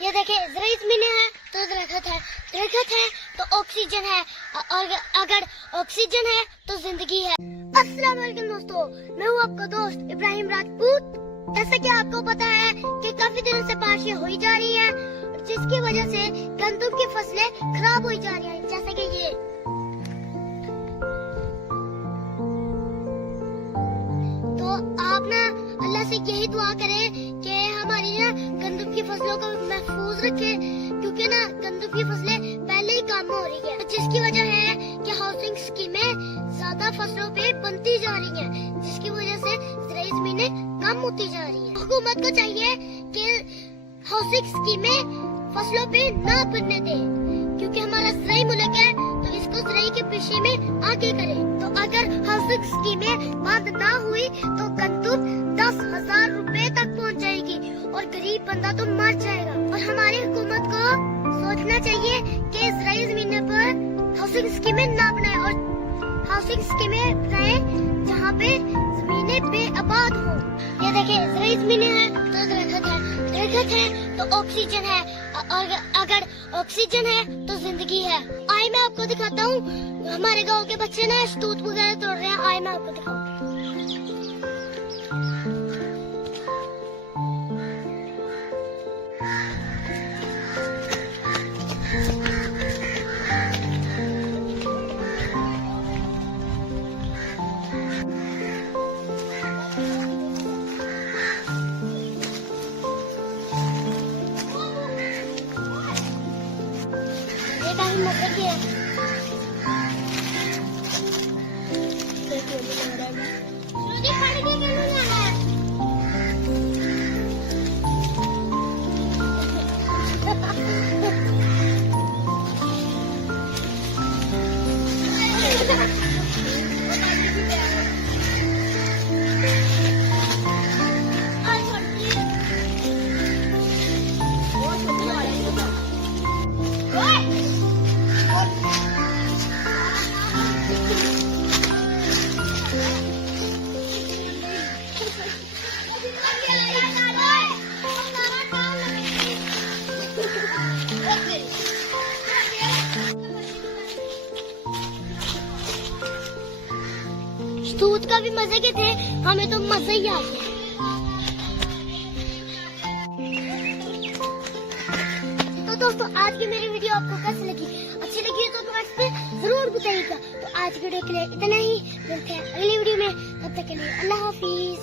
ये देखिए जरा इसमें है तो दरख्त है तो ऑक्सीजन है, और अगर ऑक्सीजन है तो जिंदगी है। अस्सलाम वालेकुम दोस्तों, मैं हूँ आपका दोस्त इब्राहिम राजपूत। जैसा कि आपको पता है कि काफी दिनों से बारिशें हुई जा रही हैं, जिसकी वजह से गंदम की फसलें खराब हुई जा रही हैं। जैसे कि ये तो आप ना अल्लाह से यही दुआ करें कि हमारी ना गंदम की फसलों को महफूज रखे, क्योंकि ना गंदम की फसलें पहले ही कम हो रही है, जिसकी वजह है कि हाउसिंग स्कीमें ज्यादा फसलों पे बनती जा रही हैं, जिसकी वजह से ज़राई ज़मीनें कम होती जा रही है। हुकूमत को चाहिए कि हाउसिंग स्कीमें फसलों पे ना बनने दे, क्योंकि हमारा ज़राई मुल्क है तो इसको ज़राई के पेशे में आगे करे। तो अगर हाउसिंग स्कीमें बंद ना हुई तो गंदम 10,000 रुपए तक पहुंच जाएगी और गरीब बंदा तो मर जाएगा। और हमारी हुकूमत को सोचना चाहिए कि ज़राई ज़मीनों पर हाउसिंग स्कीमें ना बनाए, और हाउसिंग स्कीमें बनाए जहाँ पे ज़मीनें बेआबाद हो। ये देखिए ज़राई ज़मीनें हैं तो दरख्त है तो ऑक्सीजन है, और अगर ऑक्सीजन है तो जिंदगी है। आए मैं आपको दिखाता हूँ, हमारे गांव के बच्चे ना शहतूत वगैरह तोड़ रहे हैं। आए मैं आपको दिखाऊँ। मतलब ये शहतूत का भी मजे के थे, हमें तो मजा ही आ गया। तो दोस्तों आज की मेरी वीडियो आपको कैसी लगी? अच्छी लगी तो कमेंट्स में जरूर बताइएगा। तो आज की वीडियो के लिए इतना ही, मिलते हैं अगली वीडियो में, तब तक के लिए अल्लाह हाफिज।